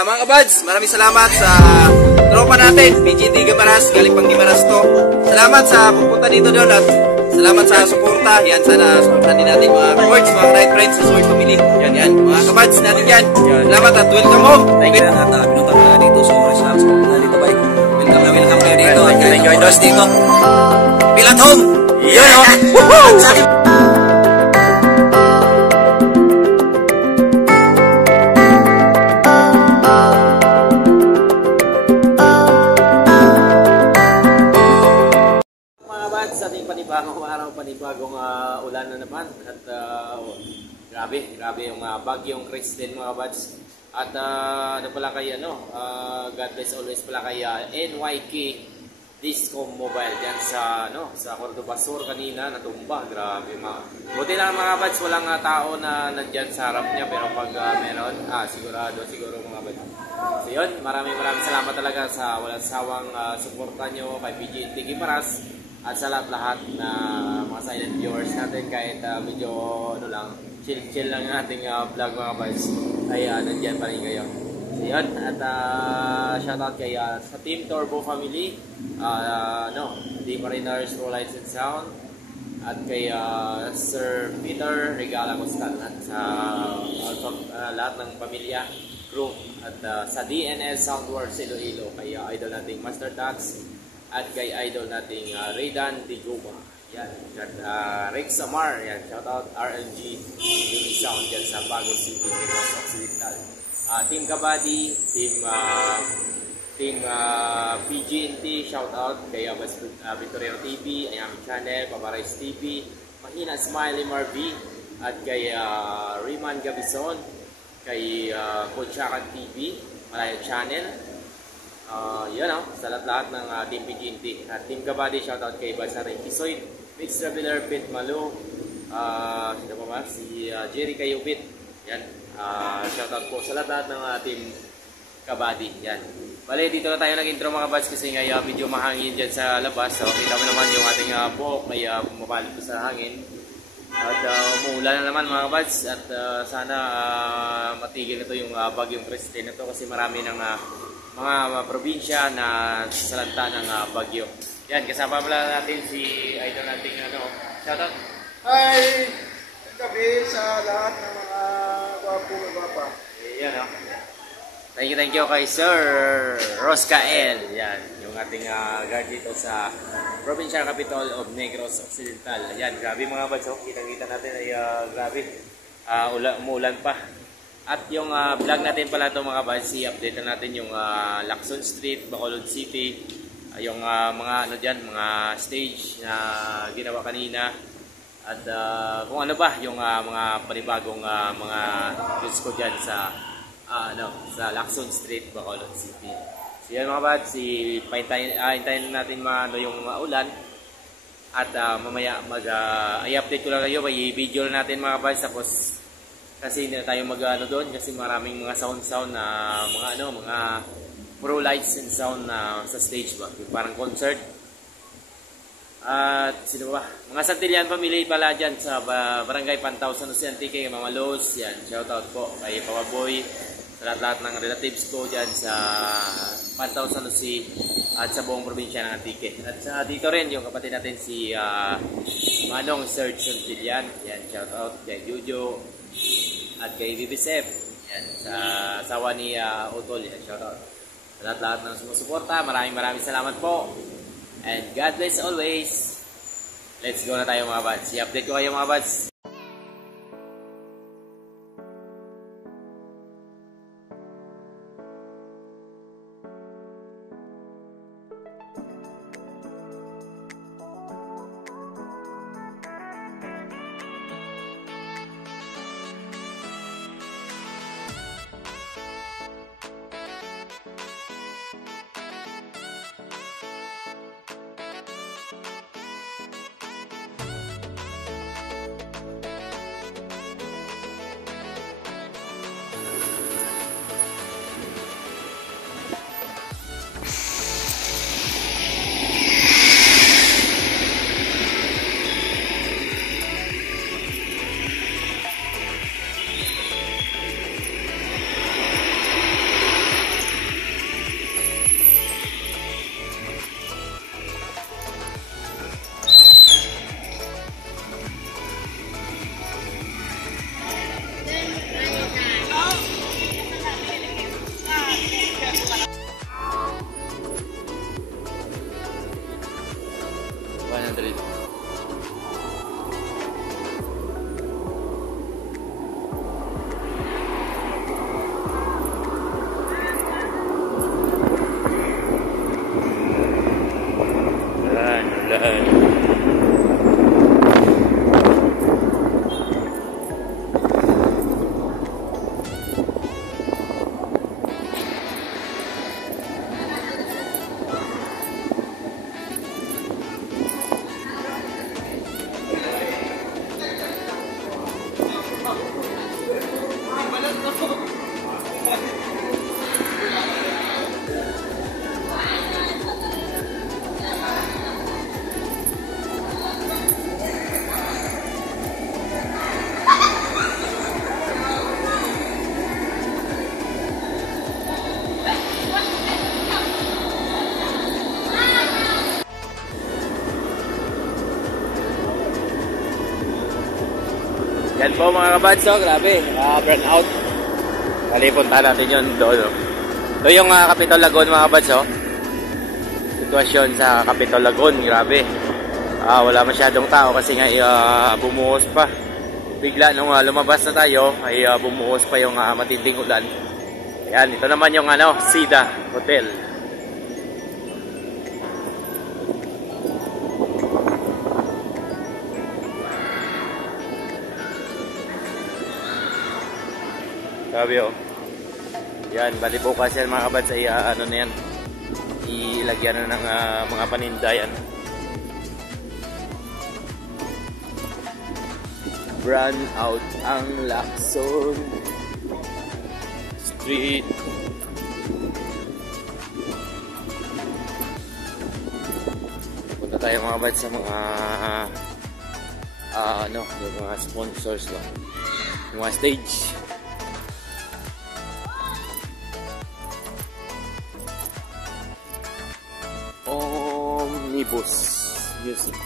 Mga kabads, maraming salamat sa tropa natin, PGT Gimaras, galing pang Gimaras to. Salamat sa pupunta dito doon at salamat sa suporta. Yan, sana suportahan din natin mga Swords, mga Ride Friends sa Swords Family. Yan, mga kabads natin yan. Salamat at welcome home. Thank you at pinunta ko na dito. So, salamat sa pupunta dito, bye. Welcome kayo dito. Thank you, Idol, dito. Feel at home! Yun, oh! Woohoo! Panibagong araw, panibagong ulan na naman at grabe yung bagyong Kristen mga bads. At ano pala kay God bless always pala kay NYK Discom Mobile diyan sa Cordoba Sur kanina natumba. Grabe buti lang mga bads, walang tao na nandiyan sa harap niya, pero pag meron siguro mga bads. So yun, maraming salamat talaga sa walang sawang suporta nyo kay PGT Gimaras. At sa lahat na mga silent viewers natin, kahit medyo chill lang yung ating vlog mga boys, ay nandiyan pa rin kayo. So yun, at shoutout kay sa Team Turbo Family, Team Mariners, Roll Lights and Sound, at kay Sir Peter Regala Costal, at sa lahat ng pamilya, crew, at sa DNS Soundworks Iloilo, kay idol nating Master Tax, at kay idol nating Raydan Diguma. Yan. At Rex Amar. Yan. Shoutout RLG Mini Sound dyan sa Bago City, Negros Occidental. Team Kabady, Team PGNT. Shoutout kay Victoriano TV, Ayami Channel, Paparais TV, Mahina Smiley Marvi, at kay Riman Gabison, kay Cochakan TV, Malaya Channel. Sa lahat ng Team PGNT at Team Kabady, shoutout kay Basaring Kisoy, Mix Traveler, Pit Malo, si Jerry Kayubit. Yan, shoutout po sa lahat ng Team Kabady. Yan. Bale, dito na tayo nag-intro mga bads kasi nga medyo mahangin dyan sa labas. So, kita mo naman yung ating buhok may pumapalit po sa hangin. At umuulan na naman mga bads at sana matigil na to yung bagyong Kristen na to kasi marami ng mga probinsya na salanta ng bagyo. Yan, kasama pala natin si idol nating shoutout. Hi! Gabi sa lahat ng mga gwapa. Yan Thank you kay Sir Roscael. Yan, yung ating guard dito sa Provincial Capital of Negros Occidental. Yan, grabe mga bads. Kita-kita natin ay grabe. Umuulan pa. At yung vlog natin pala ito mga bads, i-update na natin yung Lacson Street, Bacolod City, yung mga mga stage na ginawa kanina, at kung ano ba yung mga panibagong mga goods ko dyan sa Lacson Street, Bacolod City. So yan mga bads, hintayin natin yung ulan, at mamaya i-update ko lang kayo, may video natin mga bads, tapos kasi hindi na tayo doon kasi maraming mga sound na mga pro lights and sound na sa stage ba, parang concert. At sino ba? Mga Santillan family pala dyan sa Barangay Pantaw, San Jose Antique, Mama Los. Yan, shoutout po kay Papa Boy, sa lahat ng relatives ko dyan sa Pantaw, San Jose at sa buong probinsya ng Antique. At dito rin yung kapatid natin si Manong Serge Santillan. Yan, shoutout kay Jojo at kay BBSF. Yan, sa asawa ni Utol. Yan, shoutout sa lahat ng sumusuporta. Maraming salamat po. And God bless always. Let's go na tayo mga bads. I-update ko kayo mga bads. Yan po mga kabads, oh, grabe. Burn out. Kalipunta natin yun doon. Oh. Ito yung Capitol Lagoon mga kabads, oh. Sitwasyon sa Capitol Lagoon, grabe. Wala masyadong tao kasi nga bumuhos pa. Bigla nung lumabas na tayo ay bumuhos pa yung matinding ulan. Ayan, ito naman yung Sida Hotel. Sabi oh. Yan, bali bukas yan mga kabads ay ano na yan. Ilagyan na ng mga paninda yan. Run out ang Lacson Street. Punta tayo mga kabads sa mga yung mga sponsors ba. Yung mga stage. Omnibus Music.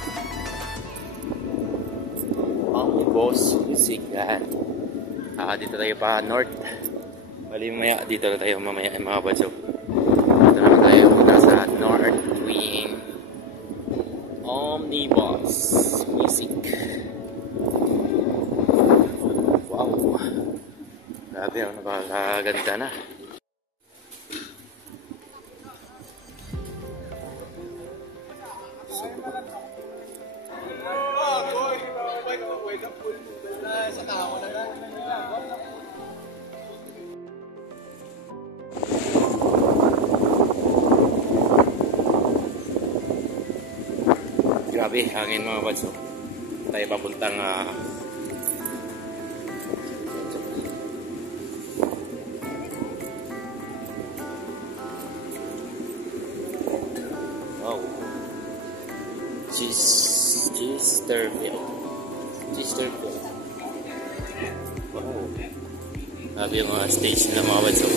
Omnibus Music yan. Dito tayo pa north. Bali mamaya dito na tayo mamaya mga badso. Dito na tayo punta sa north wing. Omnibus Music. Wow. Grabe ang napakaganda na. Grabe, hangin mga badso. Tayo papuntang wow. Chesterfield. Wow. Grabe yung mga stage nila mga badso.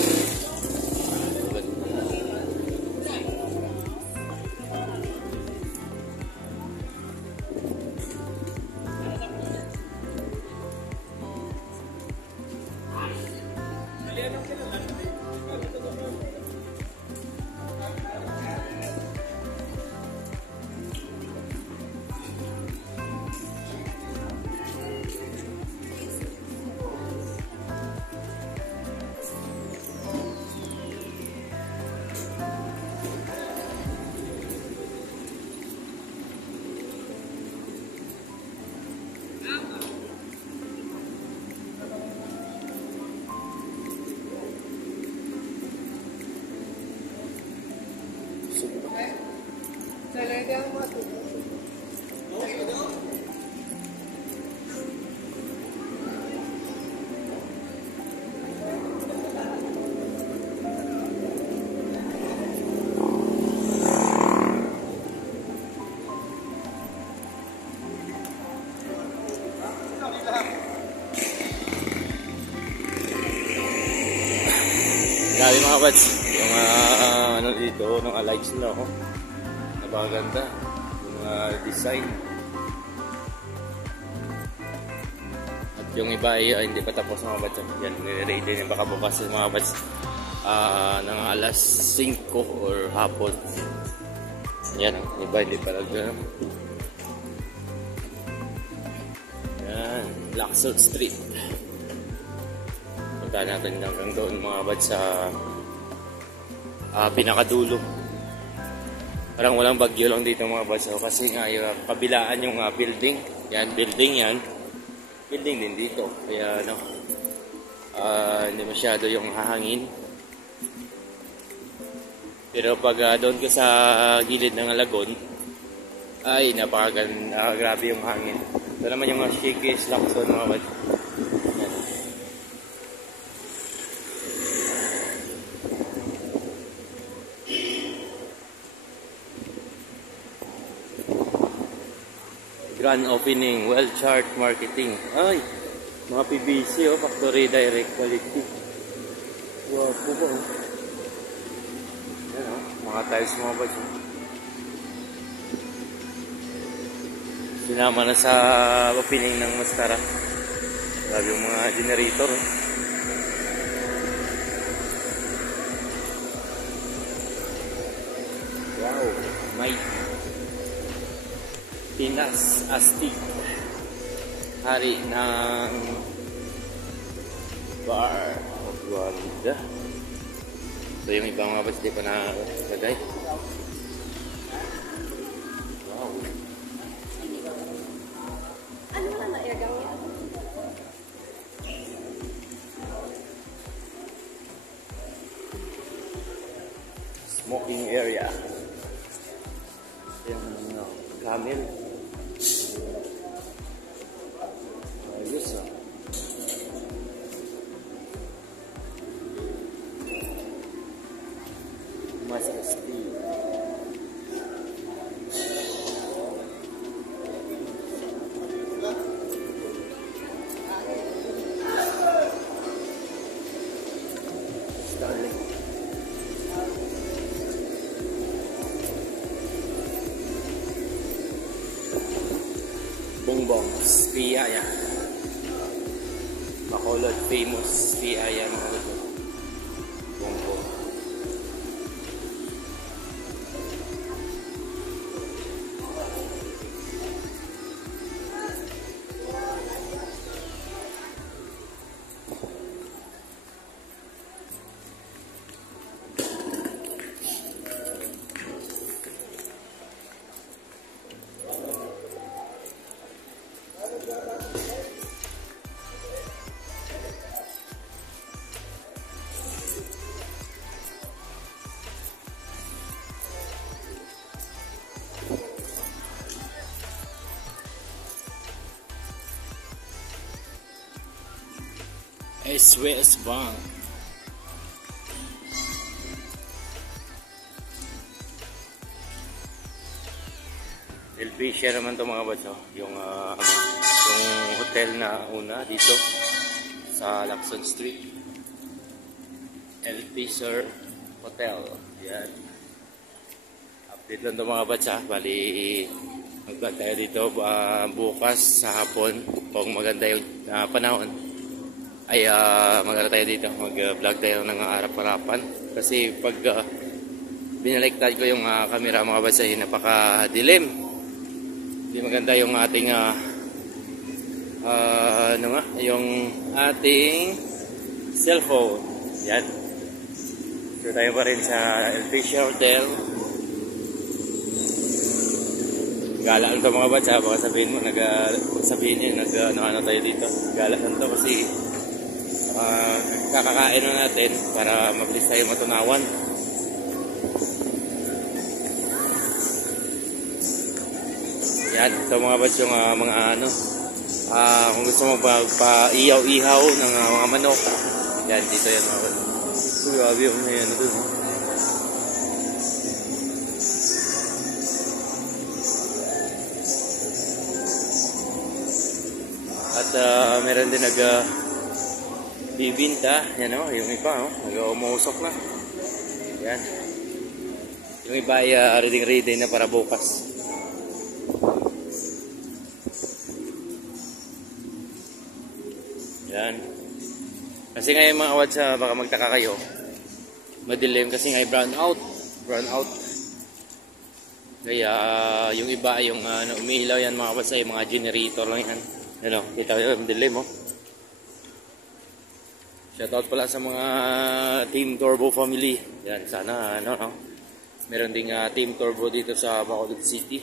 Grabe mga kabads, yung ano dito, ng lights nila, oh. Napakaganda, yung design. At yung iba ay hindi pa tapos mga kabads. Yan, nire-rate din baka bukas mga kabads ng alas 5 or hapon. Yan, yung iba hindi pa lang. Yan, Lacson Street. Punta natin hanggang doon mga kabads sa pinakadulo. Parang walang bagyo lang dito mga kabads, kasi nga yung kabilaan yung building. Yan, building yan. Building din dito. Kaya hindi masyado yung hahangin. Pero pag doon ka sa gilid ng lagoon, ay grabe yung hangin. Ito naman yung shakiest Lacson mga kabads. Grand opening, well chart marketing. Ay, mga PVC, factory direct quality. Wow po ba? Yan mga tiles mga bads. Sinama na sa opening ng Mastara. Grabe yung mga generator. Wow, may Pinas Astig, hari ng bar of Guarda. So yung ibang mga bats di pa nakalagay. Wow. Ano na naiyagang yan? Smoking area. Yung camel. Ayos ah. Mas steel. Starling. Bongbong, Piaya. Bacolod famous Piaya mga ito. Bongbong. SWS Bank. Elpicia naman to mga baso. Yung hotel na una dito sa Lacson Street. Elpicia Hotel. Yan. Update lang to mga batsa. Bali mag-vlog tayo dito bukas sa hapon kung maganda yung panahon. Ay maganda tayo dito, mag-vlog tayo ng harap-harapan kasi pag binaliktad ko yung camera mga batsa, napaka-dilim, hindi maganda yung ating yung ating cellphone. Yan, so tayo pa rin sa Elpicia Hotel. Gala lang to mga batsa, baka sabihin mo ano tayo dito, gala lang to kasi kakakain na natin para mabilis tayo matunawan. Yan, ito mga bats yung kung gusto mo pa-ihaw-ihaw ng mga manok. Yan, dito yan mga bats. Grabe yung yan doon. At meron din bibinta, yan o, yung iba nag-umusok na. Yan. Yung iba ay ready na para bukas. Yan. Kasi ngayon mga kawads, baka magtaka kayo, madilim kasi ngayon brown out. Kaya yung iba yung umiilaw yan mga kawads, ay mga generator lang yan. Yan o, kita yung dilim o. Shoutout pala sa mga Team Turbo family. Yan, sana meron ding Team Turbo dito sa Bacolod City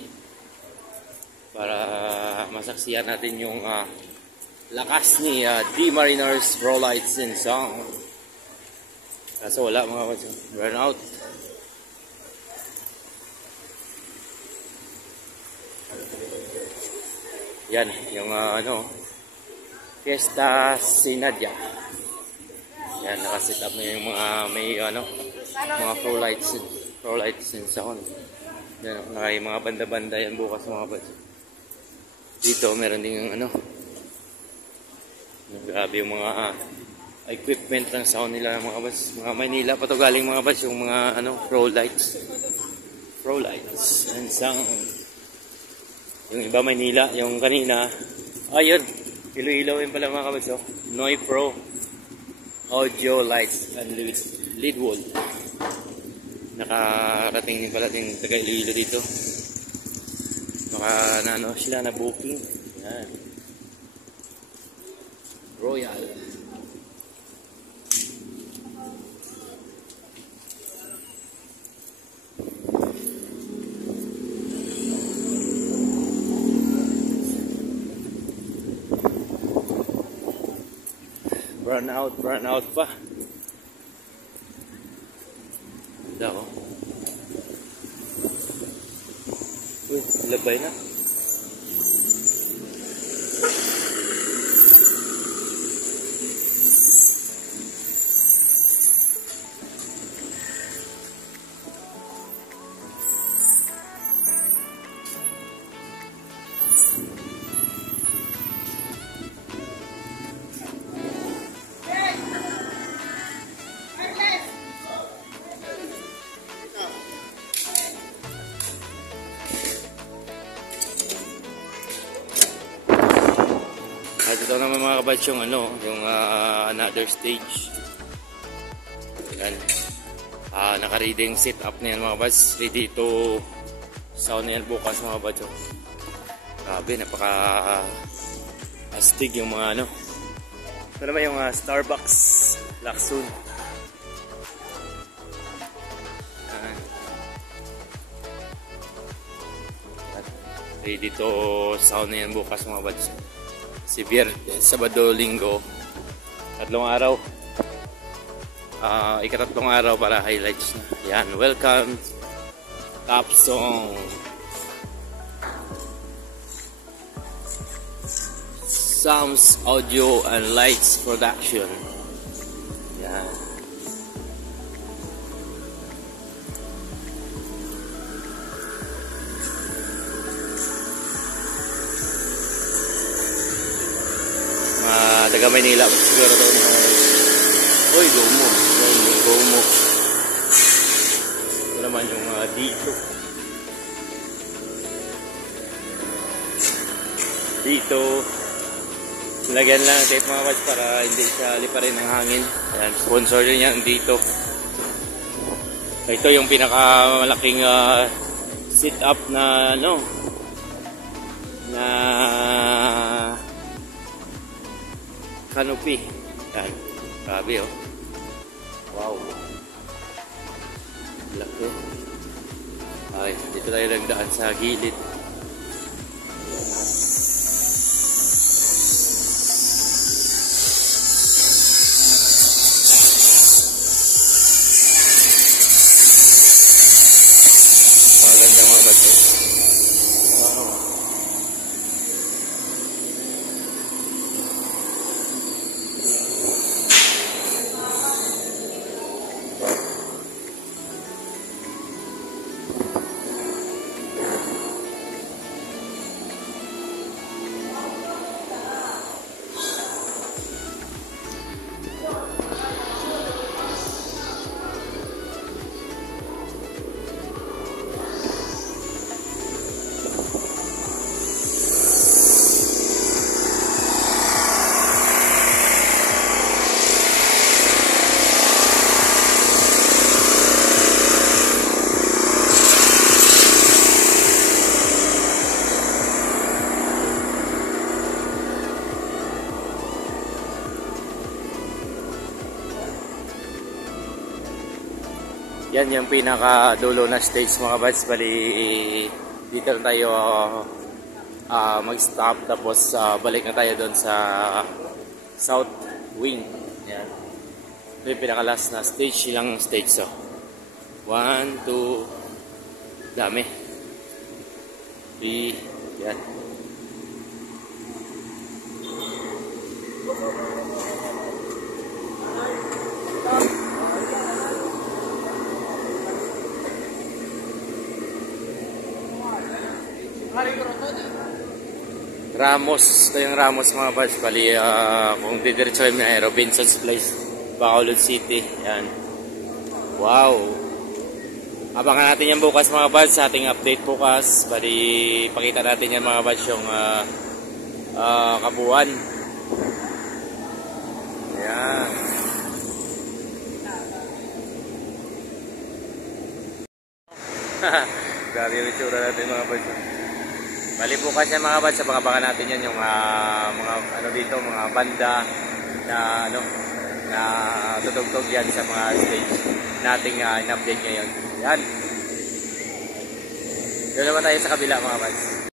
para masaksiyan natin yung lakas ni D Mariners Pro Lights and Sound. Kaso wala mga kapatid, burn out. Yan, yung Fiesta Sinadia. Yan, nakaset up na yung mga pro lights and sound. Yan, mga banda-banda yan bukas mga kapatid. Dito meron din yung grabe yung mga equipment ng sound nila mga kapatid. Mga Maynila pa to galing mga kapatid, yung mga pro lights and sound. Yung iba Maynila, yung kanina ayun, Iloilo yun pala mga kabads, oh. Noi Pro Audio Lights and lead wall. Nakarating din pala yung taga Iloilo dito. Baka na ano sila na booking. Yan. Royal. Burn out pa. Ganda oh. Uy, labay na. At ito naman mga kabads yung ano, yung another stage. Yan. Naka-reading sit up na yan mga kabads. Ready to sound na yan bukas mga kabads. Grabe, napaka astig yung mga ano. Ito naman yung Starbucks Laksun. Ready to sound na yan bukas mga kabads. Si Sabado, Linggo, 3 araw. Ikatatlong araw para highlights na. Yan, welcome Top Song. Sounds, Audio and Lights Production. Yan. Taga Maynila siguro ito. Uy, Gomo. Gomo. Ito naman yung dito. Dito. Lagyan lang tape mga watch para hindi siya liparin ng hangin. Ayan, sponsor din yan dito. Ito yung pinakamalaking sit up na ano na canopy. Yan. Grabe oh. Wow. Laki. Ay, dito tayo nagdaan sa gilid. Maganda mga bato. Wow. Yan yung pinaka-dulo na stage mga buds. Bali, dito na tayo mag-stop. Tapos balik na tayo doon sa South Wing. Yan. Ito yung pinaka-last na stage. Ilang stage so. 1, 2, dami. 3, yan. Ramos, ito yung Ramos mga buds. Bali, kung didiretso kami na Robinson's Place, Bacolod City. Yan. Wow. Abangan natin yan bukas mga buds sa ating update bukas. Bali, pakita natin yan mga buds yung kabuuan Ayan. Grabe yung itsura natin mga buds. Bali bukas yan mga buds, abangan natin yan yung mga ano dito, mga banda na ano na tutugtog yan sa mga stage nating in-update ngayon. Yan. Doon naman tayo sa kabila mga buds.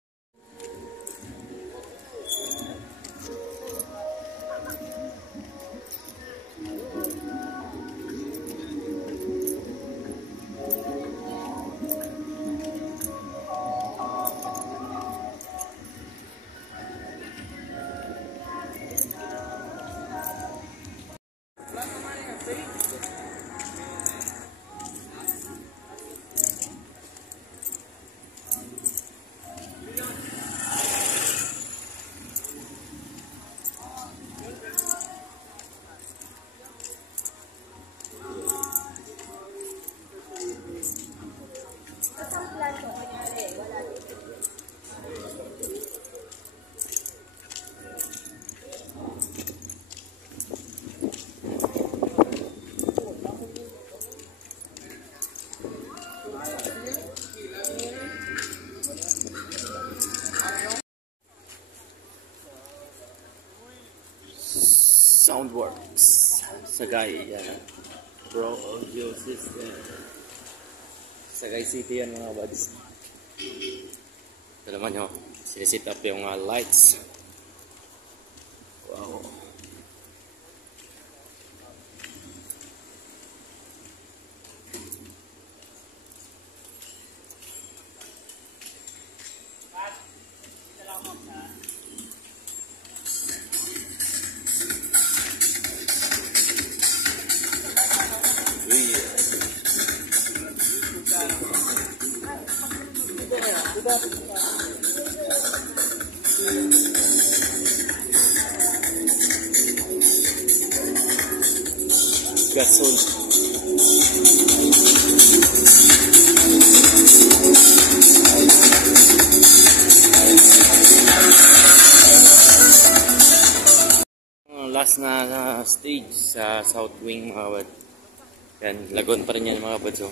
Soundworks Sagay, yan. Pro Audio System. Sagay City yan mga buds. Ito naman nyo, sinisit up yung lights. Wow. Gasol. Last na stage sa South Wing mga bad. Yan, lagon pa rin yan mga bad. So,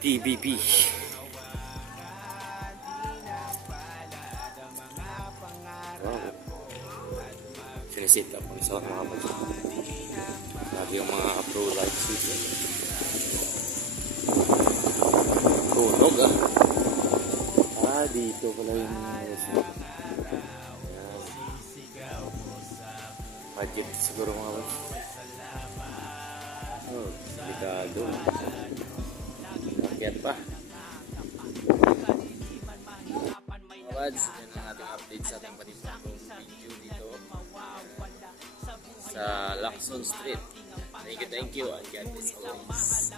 TBP. Wow. Sinisit up ang sound mga bad. Lagi yung mga pro light system. Tunog dito pala yung budget siguro mga bad. Oh, delikado. Makiat pa. Mga buds, yan ang ating update sa ating panibagong video dito sa Lacson Street. Thank you and God bless always.